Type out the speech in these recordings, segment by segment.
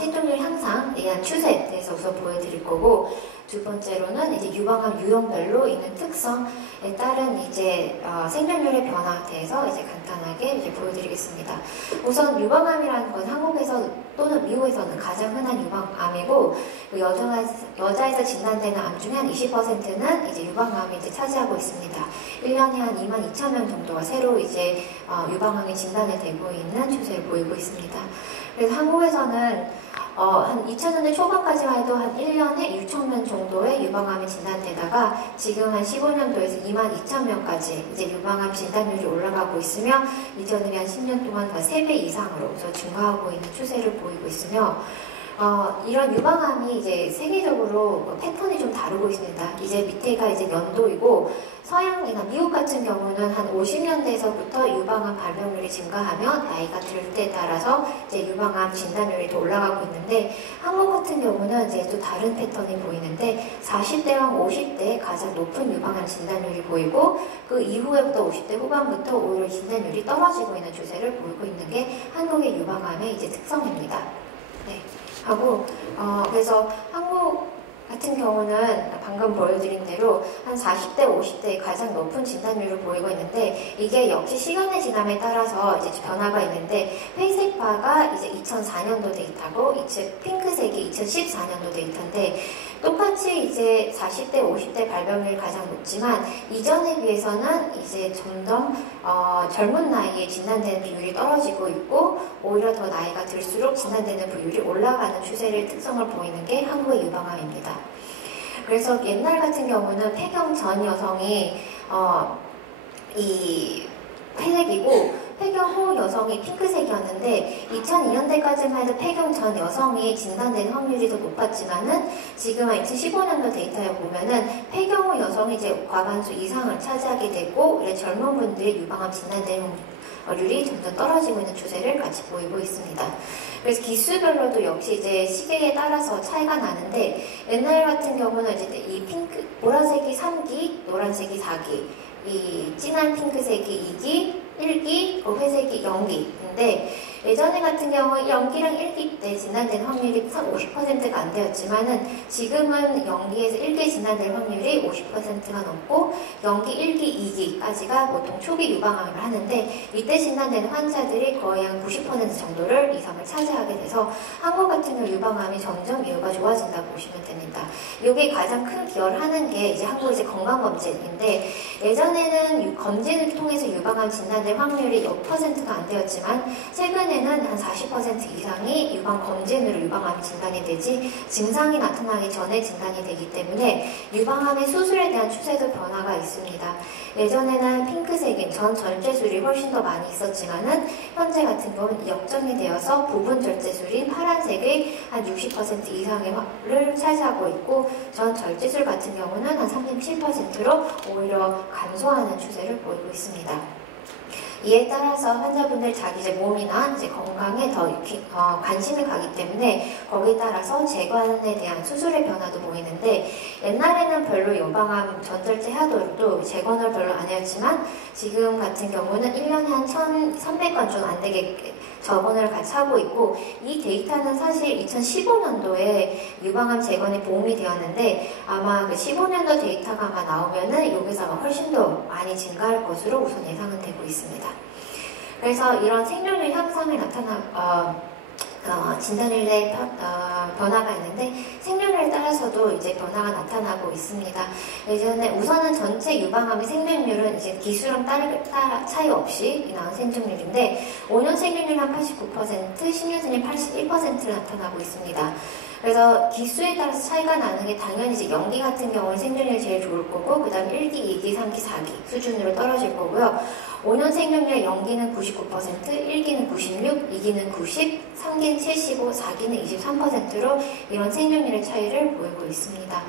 생존율 향상에 대한 추세에 대해서 우선 보여드릴 거고, 두 번째로는 이제 유방암 유형별로 있는 특성에 따른 이제 생존율의 변화에 대해서 이제 간단하게 이제 보여드리겠습니다. 우선 유방암이라는 건 한국에서 또는 미국에서는 가장 흔한 유방암이고, 여자에서 진단되는 암 중에 한 20%는 이제 유방암이 이제 차지하고 있습니다. 1년에 한 22,000명 정도가 새로 이제 유방암이 진단이 되고 있는 추세를 보이고 있습니다. 그래서 한국에서는 한 2000년대 초반까지만 해도 한 1년에 6,000명 정도의 유방암이 진단되다가 지금 한 15년도에서 22,000명까지 이제 유방암 진단율이 올라가고 있으며, 이전에 한 10년 동안 3배 이상으로 증가하고 있는 추세를 보이고 있으며, 이런 유방암이 이제 세계적으로 패턴이 좀 다르고 있습니다. 이제 밑에가 이제 연도이고, 서양이나 미국 같은 경우는 한 50년대에서부터 유방암 발병률이 증가하며 나이가 들 때에 따라서 이제 유방암 진단율이 더 올라가고 있는데, 한국 같은 경우는 이제 또 다른 패턴이 보이는데, 40대와 50대에 가장 높은 유방암 진단율이 보이고, 그 이후에부터 50대 후반부터 오히려 진단율이 떨어지고 있는 추세를 보이고 있는 게 한국의 유방암의 이제 특성입니다. 네. 하고 그래서 한국 같은 경우는 방금 보여드린 대로 한 40대, 50대에 가장 높은 진단율을 보이고 있는데, 이게 역시 시간의 지남에 따라서 이제 변화가 있는데, 회색 바가 이제 2004년도 데이터고, 이제 핑크색이 2014년도 데이터인데, 똑같이 이제 40대, 50대 발병률이 가장 높지만, 이전에 비해서는 이제 점점 젊은 나이에 진단되는 비율이 떨어지고 있고, 오히려 더 나이가 들수록 진단되는 비율이 올라가는 추세를 특성을 보이는 게 한국의 유방암입니다. 그래서 옛날 같은 경우는 폐경 전 여성이 이 회색이고, 폐경 후 여성이 핑크색이었는데, 2002년대까지만 해도 폐경 전 여성이 진단되는 확률이 더 높았지만은, 지금 2015년도 데이터에 보면은 폐경 후 여성이 이제 과반수 이상을 차지하게 되고, 이제 젊은 분들의 유방암 진단되는 률이 점점 떨어지고 있는 추세를 같이 보이고 있습니다. 그래서 기수별로도 역시 이제 시기에 따라서 차이가 나는데, 옛날 같은 경우는 이제 이 보라색이 3기, 노란색이 4기, 이 진한 핑크색이 2기, 1기, 회색이 0기인데, 예전에 같은 경우 0기랑 1기 때 진단된 확률이 50%가 안 되었지만은, 지금은 0기에서 1기 진단될 확률이 50%가 넘고, 0기, 1기, 2기까지가 보통 초기 유방암을 하는데, 이때 진단되는 환자들이 거의 한 90% 정도를 이상을 차지하게 돼서 한국 같은 경우 유방암이 점점 이유가 좋아진다고 보시면 됩니다. 이게 가장 큰 기여를 하는 게 이제 한국 이제 건강검진인데, 예전에는 검진을 통해서 유방암 진단될 확률이 0%가 안 되었지만, 최근에는 한 40% 이상이 유방검진으로 유방암 진단이 되지, 증상이 나타나기 전에 진단이 되기 때문에 유방암의 수술에 대한 추세도 변화가 있습니다. 예전에는 핑크색인 전 절제술이 훨씬 더 많이 있었지만은, 현재 같은 경우는 역전이 되어서 부분 절제술인 파란색의 한 60% 이상을 차지하고 있고, 전 절제술 같은 경우는 한 37%로 오히려 감소하는 추세를 보이고 있습니다. 이에 따라서 환자분들 자기 이제 몸이나 이제 건강에 더 관심이 가기 때문에 거기에 따라서 재관에 대한 수술의 변화도 보이는데, 옛날에는 별로 유방암 전절제 하더라도 재관을 별로 안 했지만, 지금 같은 경우는 1년에 한 1,300건 좀 안 되게 저번을 같이 하고 있고, 이 데이터는 사실 2015년도에 유방암 재건에 보험이 되었는데, 아마 그 15년도 데이터가 아마 나오면은 여기서 아마 훨씬 더 많이 증가할 것으로 우선 예상은 되고 있습니다. 그래서 이런 생존율 향상이 진단율의 변화가 있는데, 생존율에 따라서도 이제 변화가 나타나고 있습니다. 예전에 우선은 전체 유방암의 생존율은 이제 기수랑 차이 없이 나온 생존율인데, 5년 생존율 한 89%, 10년 생존율 81%를 나타나고 있습니다. 그래서 기수에 따라서 차이가 나는 게 당연히 이제 0기 같은 경우는 생존율이 제일 좋을 거고, 그 다음 1기, 2기, 3기, 4기 수준으로 떨어질 거고요. 5년 생존율 0기는 99%, 1기는 96, 2기는 90, 3기는 75, 4기는 23%로 이런 생존율의 차이를 보이고 있습니다.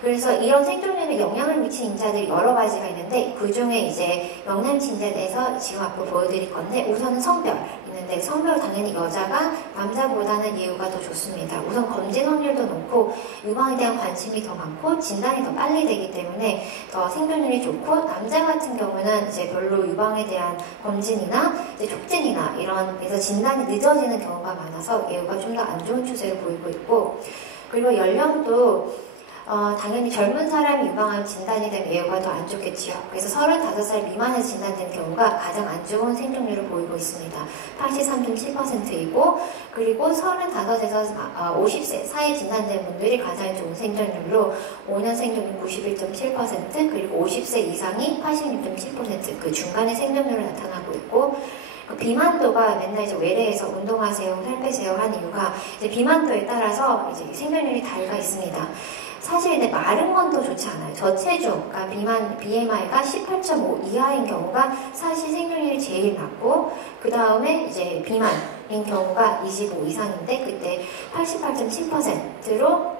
그래서 이런 생존율에 영향을 미친 인자들이 여러 가지가 있는데, 그 중에 이제 영양 인자에 대해서 지금 앞으로 보여드릴 건데, 우선은 성별 있는데, 있는데 성별 당연히 여자가 남자보다는 예후가 더 좋습니다. 우선 검진 확률도 높고 유방에 대한 관심이 더 많고 진단이 더 빨리 되기 때문에 더 생존율이 좋고, 남자 같은 경우는 이제 별로 유방에 대한 검진이나 이제 촉진이나 이런 데서 진단이 늦어지는 경우가 많아서 예후가 좀 더 안 좋은 추세를 보이고 있고, 그리고 연령도 당연히 젊은 사람이 유방암 진단이 되면 예후가 더 안 좋겠지요. 그래서 35살 미만에서 진단된 경우가 가장 안 좋은 생존율을 보이고 있습니다. 83.7%이고, 그리고 35에서 50세 사이에 진단된 분들이 가장 좋은 생존율로 5년 생존율 91.7%, 그리고 50세 이상이 86.7%, 그 중간에 생존율을 나타나고 있고, 그 비만도가 맨날 이제 외래에서 운동하세요, 살 빼세요 하는 이유가 이제 비만도에 따라서 이제 생존율이 다르가 있습니다. 사실 근데 마른 건 더 좋지 않아요. 저체중, 그러니까 비만 BMI가 18.5 이하인 경우가 사실 생존율이 제일 낮고, 그 다음에 이제 비만인 경우가 25 이상인데 그때 88.7%로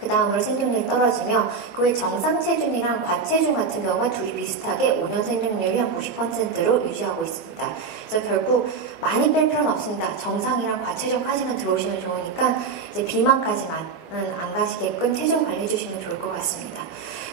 그 다음으로 생존율이 떨어지며, 그 외 정상 체중이랑 과체중 같은 경우가 둘이 비슷하게 5년 생존율이 한 90%로 유지하고 있습니다. 그래서 결국 많이 뺄 필요는 없습니다. 정상이랑 과체중까지만 들어오시면 좋으니까 이제 비만까지만은 안 가시게끔 체중 관리해 주시면 좋을 것 같습니다.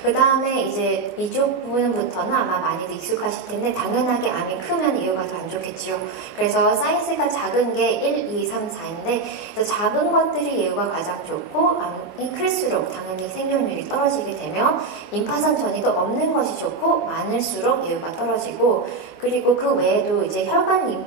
그 다음에 이제 이쪽 부분부터는 아마 많이들 익숙하실 텐데, 당연하게 암이 크면 예후가 더 안 좋겠죠. 그래서 사이즈가 작은 게 1, 2, 3, 4인데 그래서 작은 것들이 예후가 가장 좋고, 암이 클수록 당연히 생존율이 떨어지게 되며, 임파선 전이도 없는 것이 좋고 많을수록 예후가 떨어지고, 그리고 그 외에도 이제 혈관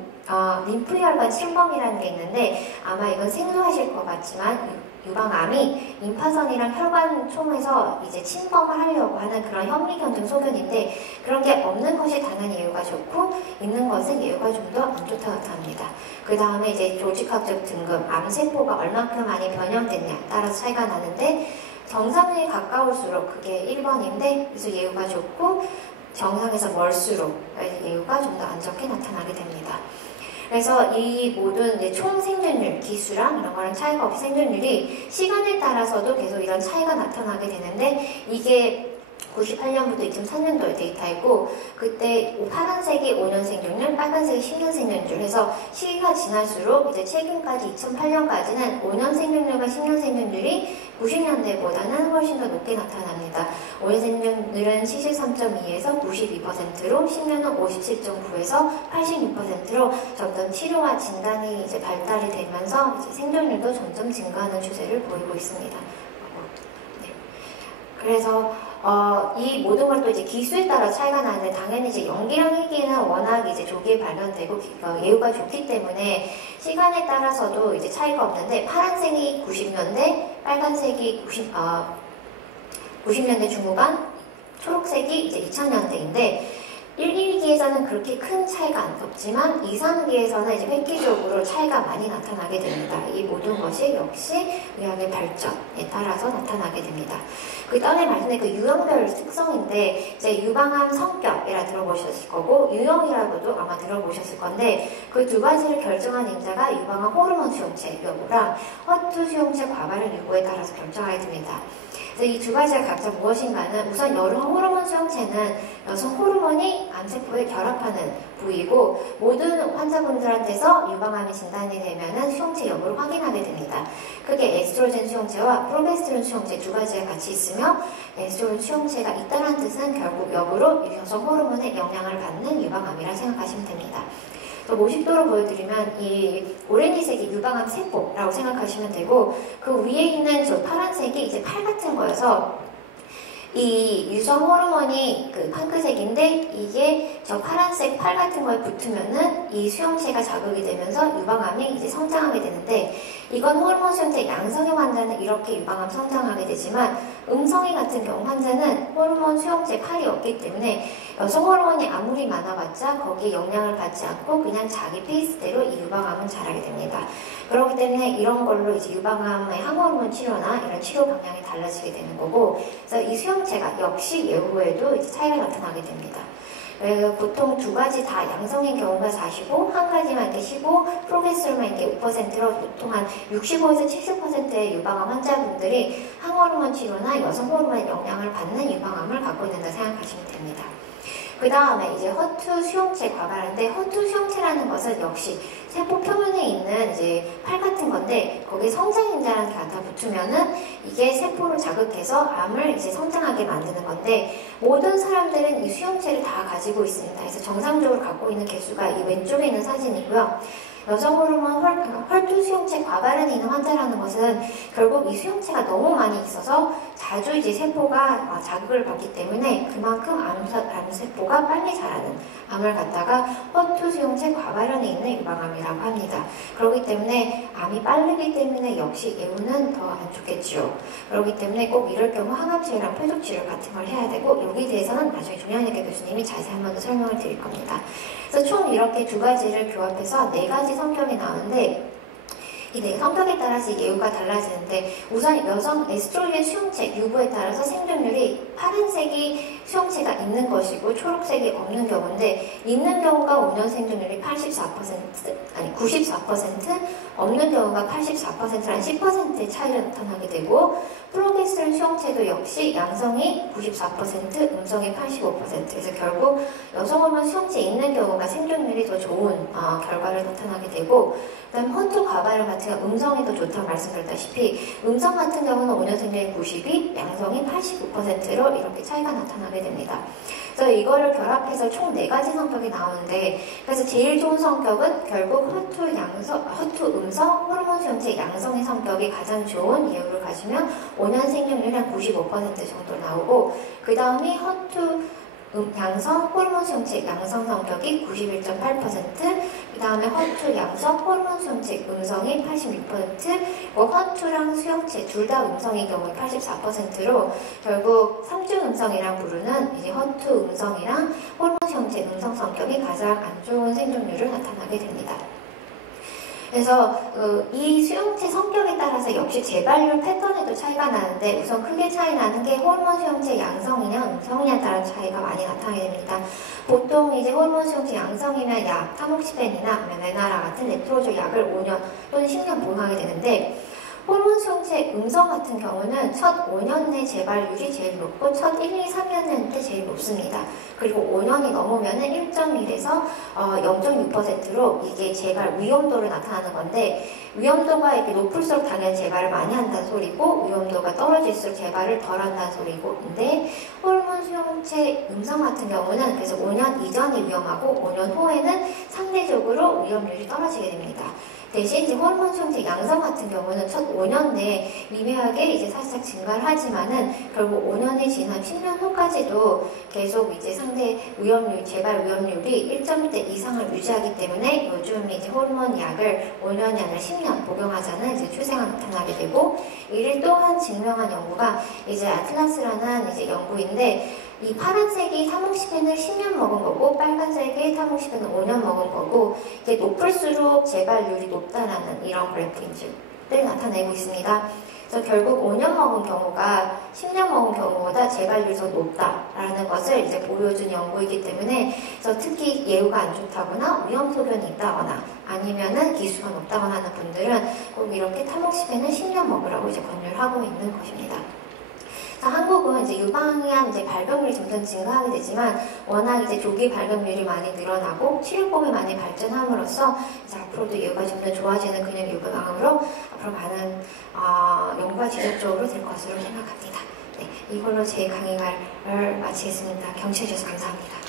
림프혈관 침범이라는 게 있는데, 아마 이건 생소하실 것 같지만 유방암이 임파선이랑 혈관 총에서 이제 침범을 하려고 하는 그런 현미경증 소견인데, 그런 게 없는 것이 당연히 예후가 좋고 있는 것은 예후가 좀 더 안 좋다고 나타납니다. 그 다음에 이제 조직학적 등급, 암세포가 얼만큼 많이 변형됐냐에 따라서 차이가 나는데, 정상에 가까울수록 그게 1번인데 그래서 예후가 좋고, 정상에서 멀수록 예후가 좀 더 안 좋게 나타나게 됩니다. 그래서 이 모든 이제 총 생존율, 기수랑 이런 거랑 차이가 없이 생존율이 시간에 따라서도 계속 이런 차이가 나타나게 되는데, 이게 98년부터 2003년도의 데이터이고, 그때 파란색이 5년 생존율, 빨간색이 10년 생존율 해서 시기가 지날수록 이제 최근까지 2008년까지는 5년 생존율과 10년 생존율이 90년대보다는 훨씬 더 높게 나타납니다. 5년 생존율은 73.2에서 92%로, 10년은 57.9에서 86%로 점점 치료와 진단이 이제 발달이 되면서 이제 생존율도 점점 증가하는 추세를 보이고 있습니다. 네. 그래서 이 모든 걸 또 이제 기수에 따라 차이가 나는데, 당연히 이제 연기랑 희귀는 워낙 이제 조기에 발견되고 예후가 좋기 때문에 시간에 따라서도 이제 차이가 없는데, 파란색이 90년대, 빨간색이 90년대 중후반, 초록색이 이제 2000년대인데 1, 2기에서는 그렇게 큰 차이가 없지만 2, 3기에서는 이제 획기적으로 차이가 많이 나타나게 됩니다. 이 모든 것이 역시 의학의 발전에 따라서 나타나게 됩니다. 그 다음에 말씀드린 그 유형별 특성인데, 이제 유방암 성격이라 들어보셨을 거고, 유형이라고도 아마 들어보셨을 건데, 그 두 가지를 결정한 인자가 유방암 호르몬 수용체 여부랑 허투 수용체 과발현 유무에 따라서 결정하게 됩니다. 이 두 가지가 각자 무엇인가는, 우선 여성 호르몬 수용체는 여성 호르몬이 암세포에 결합하는 부위고, 모든 환자분들한테서 유방암이 진단이 되면은 수용체 여부를 확인하게 됩니다. 그게 에스트로겐 수용체와 프로게스테론 수용체 두 가지가 같이 있으며, 에스트로겐 수용체가 있다는 뜻은 결국 역으로 여성 호르몬의 영향을 받는 유방암이라 생각하시면 됩니다. 50도로 보여드리면 이 오렌지색이 유방암 세포라고 생각하시면 되고, 그 위에 있는 저 파란색이 이제 팔 같은 거여서 이 유성 호르몬이 그 핑크색인데, 이게 저 파란색 팔 같은 거에 붙으면은 이 수용체가 자극이 되면서 유방암이 이제 성장하게 되는데, 이건 호르몬 수용체 양성의 환자는 이렇게 유방암 성장하게 되지만, 음성이 같은 경우 환자는 호르몬 수용체 팔이 없기 때문에 여성 호르몬이 아무리 많아봤자 거기에 영향을 받지 않고 그냥 자기 페이스대로 이 유방암은 자라게 됩니다. 그렇기 때문에 이런 걸로 이제 유방암의 항호르몬 치료나 이런 치료 방향이 달라지게 되는 거고, 그래서 이 수용체가 역시 예후에도 이제 차이가 나타나게 됩니다. 보통 두 가지 다 양성인 경우가 45, 한 가지만 이렇게 15, 프로게스테론만 이렇게 5%로 보통 한 65에서 70%의 유방암 환자분들이 항호르몬 치료나 여성 호르몬의 영향을 받는 유방암을 갖고 있는다 생각하시면 됩니다. 그 다음에 이제 허투 수용체 과발인데, 허투 수용체라는 것은 역시 세포 표면에 있는 이제 팔 같은 건데 거기에 성장인자라는 게 갖다 붙으면은 이게 세포를 자극해서 암을 이제 성장하게 만드는 건데 모든 사람들은 이 수용체를 다 가지고 있습니다. 그래서 정상적으로 갖고 있는 개수가 이 왼쪽에 있는 사진이고요. 여성 호르몬 혈투 수용체 과발현이 있는 환자라는 것은 결국 이 수용체가 너무 많이 있어서 자주 이제 세포가 자극을 받기 때문에 그만큼 암세포가 빨리 자라는 암을 갖다가 혈투 수용체 과발현에 있는 유방암이라고 합니다. 그렇기 때문에 암이 빠르기 때문에 역시 예후는 더 안 좋겠죠. 그렇기 때문에 꼭 이럴 경우 항암치료랑 표적치료 같은 걸 해야 되고 여기에 대해서는 나중에 종양외과 교수님이 자세히 한 번 더 설명을 드릴 겁니다. 그래서 총 이렇게 두 가지를 교합해서 네 가지 성격이 나오는데 이 네 성격에 따라서 예후가 달라지는데 우선 여성 에스트로겐 수용체 유부에 따라서 생존율이 파란색이 수용체가 있는 것이고 초록색이 없는 경우인데 있는 경우가 5년 생존율이 94% 없는 경우가 84%란 10%의 차이가 나타나게 되고 프로게스테론 수용체도 역시 양성이 94%, 음성이 85%. 그래서 결국 여성 호르몬 수용체 있는 경우가 생존율이 더 좋은 결과를 나타나게 되고 그다음 혈투 과발현 같은 경우 음성이 더 좋다고 말씀드렸다시피 음성 같은 경우는 5년 생존율이 92, 양성이 89%로 이렇게 차이가 나타나게 됩니다. 그래서 이거를 결합해서 총 4가지 성격이 나오는데 그래서 제일 좋은 성격은 결국 혈투 음성 호르몬 수용체 양성의 성격이 가장 좋은 예후를 가지면 5년 생존율이 한 95% 정도 나오고 그 다음이 혈투 양성 호르몬 수용체 양성 성격이 91.8%, 그 다음에 혈투 양성 호르몬 수용체 음성이 86%, 혈투랑 수용체 둘 다 음성의 경우에 84%로 결국 3중 음성이랑 부르는 이제 혈투 음성이랑 호르몬 수용체 음성 성격이 가장 안 좋은 생존율을 나타나게 됩니다. 그래서 이 수용체 성격에 따라서 역시 재발률 패턴에도 차이가 나는데 우선 크게 차이 나는 게 호르몬 수용체 양성이냐 음성이냐에 따른 차이가 많이 나타나게 됩니다. 보통 이제 호르몬 수용체 양성이면 약 타목시펜이나 메나라 같은 레트로조 약을 5년 또는 10년 복용하게 되는데 호르몬 수용체 음성 같은 경우는 첫 5년 내 재발률이 제일 높고 첫 1, 2, 3년 때 제일 높습니다. 그리고 5년이 넘으면 1.1에서 0.6%로 이게 재발 위험도를 나타나는 건데 위험도가 이렇게 높을수록 당연히 재발을 많이 한다는 소리고 위험도가 떨어질수록 재발을 덜 한다는 소리고 근데 호르몬 수용체 음성 같은 경우는 그래서 5년 이전이 위험하고 5년 후에는 상대적으로 위험률이 떨어지게 됩니다. 대신 이제 호르몬 수용체 양성 같은 경우는 첫 5년 내에 미묘하게 이제 살짝 증가를 하지만은 결국 5년이 지난 10년 후까지도 계속 이제 상대 위험률, 재발 위험률이 1.1대 이상을 유지하기 때문에 요즘 이제 호르몬 약을 5년이 아니라 10년 복용하자는 이제 추세가 나타나게 되고 이를 또한 증명한 연구가 이제 아틀라스라는 이제 연구인데 이 파란색이 타목시펜을 10년 먹은 거고 빨간색이 타목시펜을 5년 먹은 거고 이게 높을수록 재발률이 높다라는 이런 그래프를 나타내고 있습니다. 그래서 결국 5년 먹은 경우가 10년 먹은 경우보다 재발률이 더 높다라는 것을 이제 보여준 연구이기 때문에 그래서 특히 예후가 안 좋다거나 위험 소견이 있다거나 아니면은 기수가 높다거나 하는 분들은 꼭 이렇게 타목시펜을 10년 먹으라고 이제 권유를 하고 있는 것입니다. 한국은 이제 유방암 이제 발병률이 점점 증가하게 되지만 워낙 이제 조기 발병률이 많이 늘어나고 치료법이 많이 발전함으로써 이제 앞으로도 예후가 좀 더 좋아지는 근육 유방암으로 앞으로 많은 연구가 지속적으로 될 것으로 생각합니다. 네, 이걸로 제 강의를 마치겠습니다. 경청해 주셔서 감사합니다.